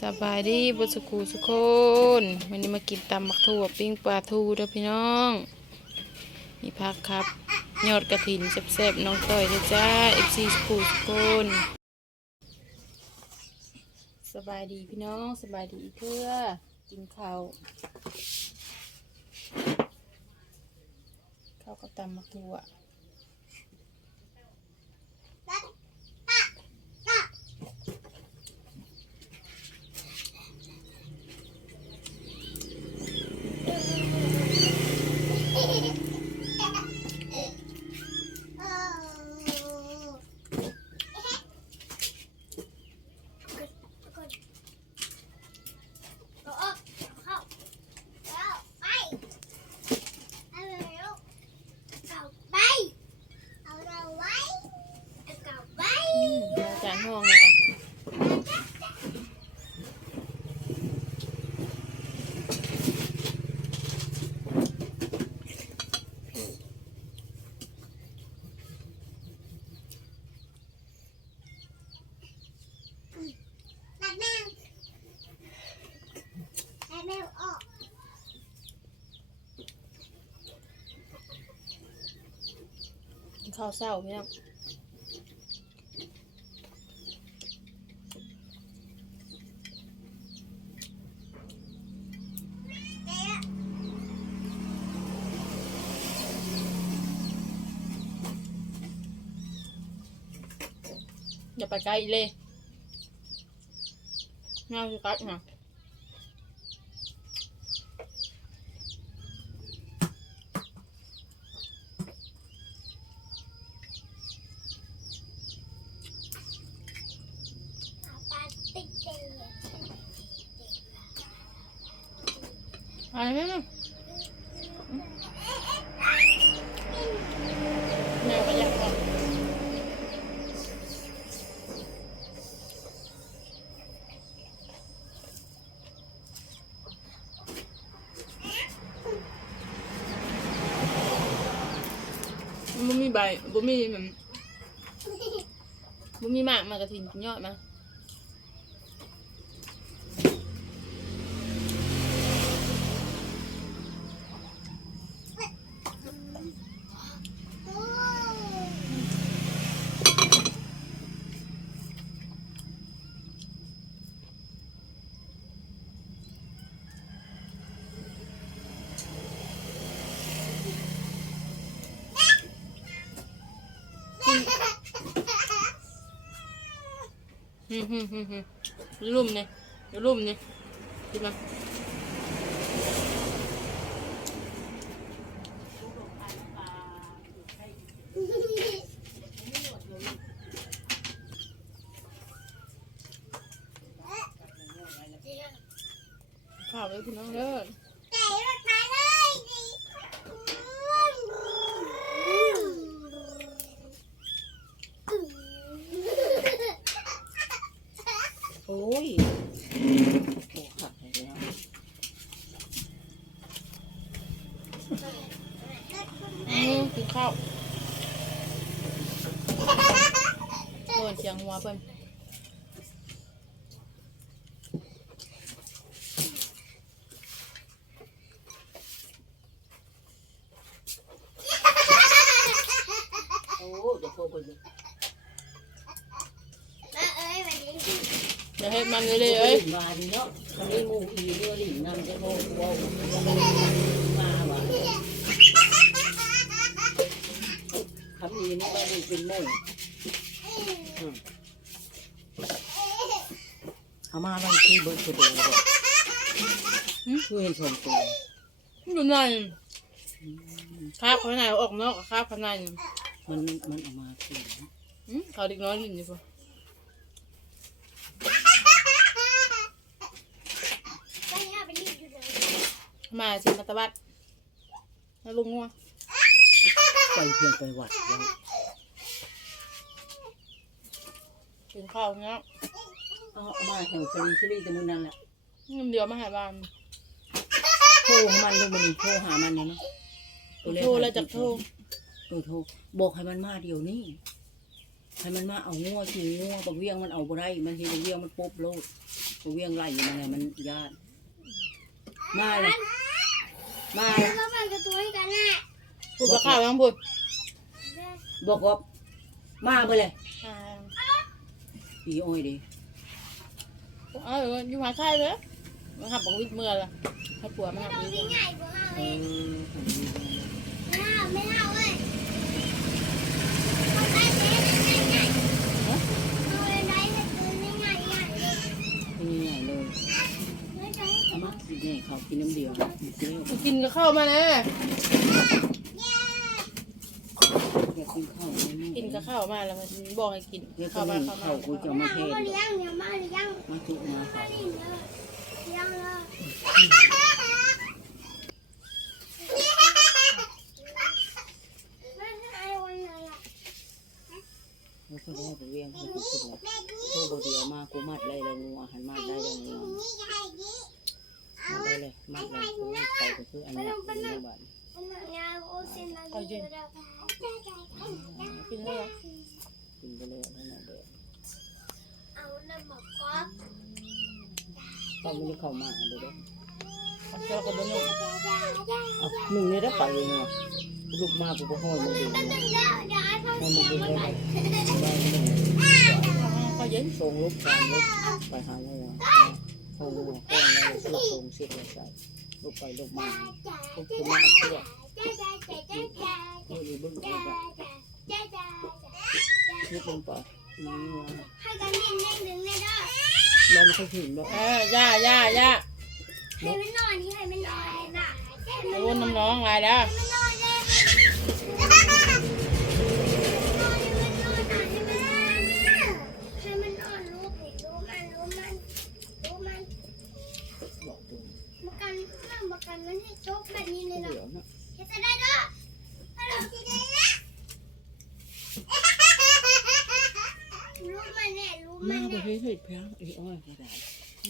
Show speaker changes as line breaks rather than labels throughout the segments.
สบายดีบุสกูสุกคนวันนี้มากินตำมักถั่วปิ้งปลาทูเด้อพี่น้องมีผักครับ ยอดกระถินแซ่บๆน้องต้อยเด้จ้าเอฟซีสกูสุกคนสบายดีพี่น้องสบายดีเพื่อกินข้าวข้าวกับตำมักถั่ว อืมอาจารย์ห้องเลยว่ะกิน ข้าวเศร้าพี่น้องอย่าไปไกลอีเลยน่าจะกัดนะ อะไรไหมนะแมวก็อยากก่อน บ่มีใบบ่มีมันบ่มีหมากมากระถินกินยอดมาฮึฮึฮึฮึ ลุ่มเนี่ยลุ่มเนี่ยกินมาข้าวเลยพี่น้องเด้อโอ้ย
โอ้ขัดให้แล้ว
อืมกินข้าว เพิ่นเสียงหัวเพิ่น
โอ้เดี๋ยวโทรไปเลย
อย่าให้มันเลยเลยเอ้ย
มาดีเนาะคนนี้มูอีเรื่องหลิงนำจะโทรบอกมาว่ะคำนี้นี่ว่าเป็นโม่ เอามาบ้างทีเบิกคือเดียวบอกคือเห็นชมตัว
อยู่ในคาบข้างในออกนอกกับคาบข้างในนี่
มันมันเอามาคือ
เขาเด็กน้อยอยู่นี่ปะมาสิมาตะบัดแล้วลุงงัว
ไปเพียงไปวัดแล้ว
กินข้าวเงี้ย
เอามาแถวชลีชลีแต่มือนั่นแหละ
เงินเดียวมาหาบ้าน
โทรหามันดูมันโทรหามันเนี่ยเนาะ
โทรแล้วจากโทร
เออโทรบอกให้มันมาเดี๋ยวนี้ให้มันมาเอางัวกินงัวบักเวียงมันเอาบ่ได้มันเห็นบักเวียงมันปุ๊บโลดกูเวียงไล่อยู่นั่นแหละมันญาติมาเลยมาเลย
เราไปกระตุ้ยกันแน่
พูดว่าข้าวยังพูด
บอกว่ามาไปเลย อีอ้อยดิ
เอออยู่หาใช่เลยมันขับบอกวิทย์เมื่อละถ้าปัวมันขับ
เรา
วิทย์
ไม่ใหญ่กว่าเรา
เอ
เอง
อ
ไม่เอาไม่เอาเว้ยเอาไปเจ๊ใหญ่ๆเอาไปได้แต่ตัวไม่ใหญ่ใหญ่เลย
นี่ใหญ่เลย
ไม่ใช่
เอามาสิเนี่ยเขากินน้ำเดียวกินเร็ว
กินก็เข้าวมาเลย
อยากกินข้าวไหม
กินก็เข้าวมาแล้วมันบอกให้กิน
เดี๋ยว
เข้า
ก็
มา
นึ่ง
เข้ามา
ข้าวกูจะเอา
มา
มาเทศ
เลี้ยงเดี๋ยวมาเลี้ยง
มาจุมา
มา
เขา
เลี้ยงเลยเลี้ยงเลยไม่ใช่วันไหนอะ
แล้วก็ได้ไปเวียงเขาที่สุดแล้วโทษบเดียวมากูมัดได้เลยงูอาหารมัดได้เลยงูมัดได้เลยมัดเลยกูไปก็คืออันนี้ในบ้าน
วันไหนอะโอ้ เอะไรเยอะแล้ว
กินเลย
กินไปเลยนั่นแหละเด็ก
เอาน้ำมกก๊อก
ก็ไม่ได้เข้ามาเลยเด้อ
เอาเจ้าก็บ่นุ่ม
เอาหนึ่งนี่ได้ไปเลยเนาะลูกมากูก็ห้อยมันดี
มันหนึ่งเด้อเดี๋ยวไอ้พ่อ
ห้อย
เสี
มัน
ย
ดี
มัน
ได้
ไป
ได้หนึ่ง
ก็เย็น
ส่งลูกสามลูกไปหาเลยอะห้องลูกห้องได้สุดส่งสิบเลยใส่ ลูกไปลูกมาลูกกูมาเอาเสื้อลูกดีบึ้งลูกแบบลูกลงไปนี่ว่า
ให้กันเล่นเล่นดึงเลยเด้อ
เราไม่ค่อยถึงหรอก
เออย่าย่าย่า
ให้มันนอนนี่ให้มันนอนเลยนะให้
ไป
มันน
ว
อน
นน้ำน้องอะไรแล้ว
มันนอนเลยนอนให้มันนอนให้มันนอนให้มันนอนลูกรู้มันรู้มันรู้มัน
บอกตัว
มากันนั่งมากันมันให้จบแบบนี้เลยเนาะ
เดี๋ยวนะ
เฮ็ดจะได้เด้อฮัลโหลสิได้นะรู้มันแน่รู้มั
มานไป
แน่
เฮ้ยเฮ้ยเพียงไอ้อ้อยก็ได้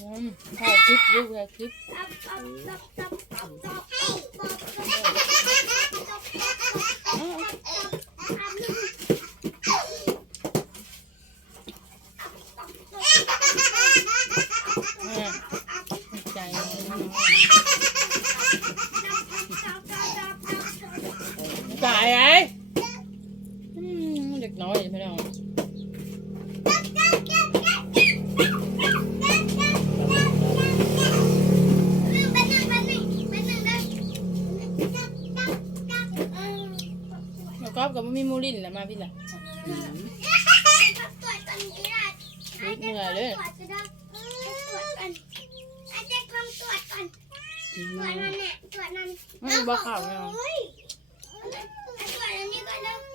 น้อมข้าวคลิปลูกแค่คลิป
ตับตับตับตับตับตับให้บอกตับตับตับตับ
เออใจน้องจ่ายไอ้อืมเด็ก น้อยไม่ต้องแล้วก็กับมีมูลินแหละมาพี่ล่ะวิทย์เหนื่อยเลย
ตรวจกันตรวจกันอาจจะทำตรวจก่อนตรวจนั่นแหละตรวจนั่น
ไม่บ้าข่าวไม่เอา
เฮ้ยตรวจอันนี้ก่อนนะ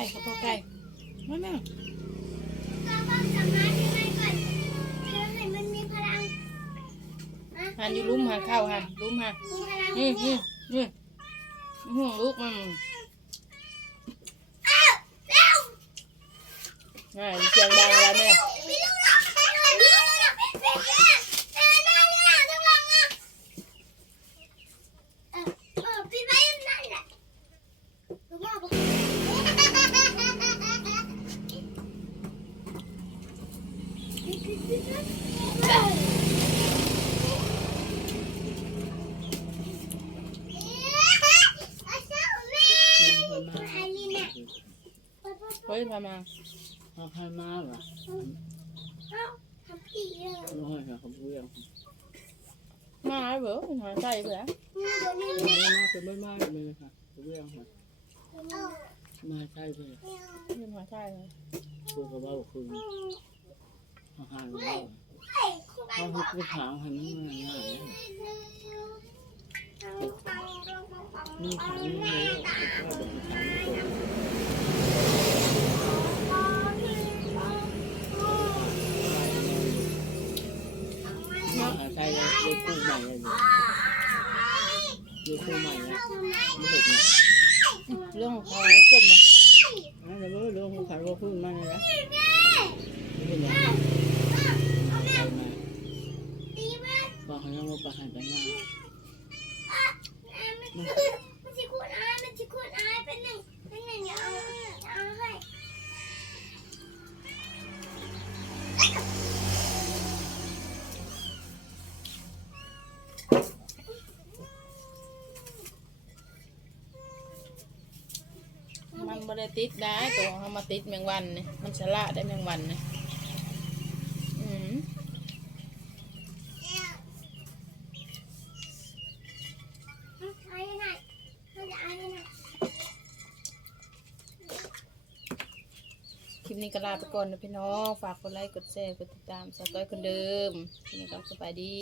ไก่ครับพ่อไก่ไม่แม่
ก็ความสามารถยังไงก่อนเพื่อให้มันมีพลัง
หันอยู่ลุ้มหันข้าวหันลุ้มหัน
มีพลัง
นี่นี่นี่ห่วงลูกมันง่ายเสียงดังแล้วแม่
ไม่รู้หรอกไม่รู้หรอกไม่รู้หรอกเป็นแค่เออน่าเลยอะทั้งหลังอะเออเออพี่ไปนั่นแหละรู้ว่าปะอันนี้เนี่ย
เฮ้ยมามา
เอาใครมาเหรอ
เอ้าทำผีเลย
น้อยเหรอเขาเวียง
มาเบอหาใจไปแล้ว
นี่ตัวนี้
ไม่
เนี่ย
มาจะไม่มาเลยค่ะเขาเวียงค่ะ
เอ้า
มาใช่เลย
นี่มาใจเลย
กูก็ว่าคืนอาหารเรา
เฮ้ยคุณไป
เขา
บอก
ให้ถามให้มันง่ายๆนี่ถามนี่เลยว่าบอกถามตัว ใช่เลยเลยคู่ใหม่เลยเลยคู่ใหม่แล้วไม่เห็นเนี่ย
เรื่องของเขาจบนะ
อะเดี๋ยวเรื่องของขายว่าพึ่งมาเลยนะไม่เห็นเนี่ยไปมาบอกให้เราประหารกันมา
มันจ ม่
ได้ติดได้ตัวเขามาติดแมงวันนี่มันสละได้แมงวันนี่อืม
ไอ้ไหนมันจะไอ้ไหน
คลิปนี้ก็ลาไปก่อนนะพี่น้อง ฝากกดไลค์ กดแชร์ กดติดตามสาวต้อยคนเดิมนี้ก็สบายดี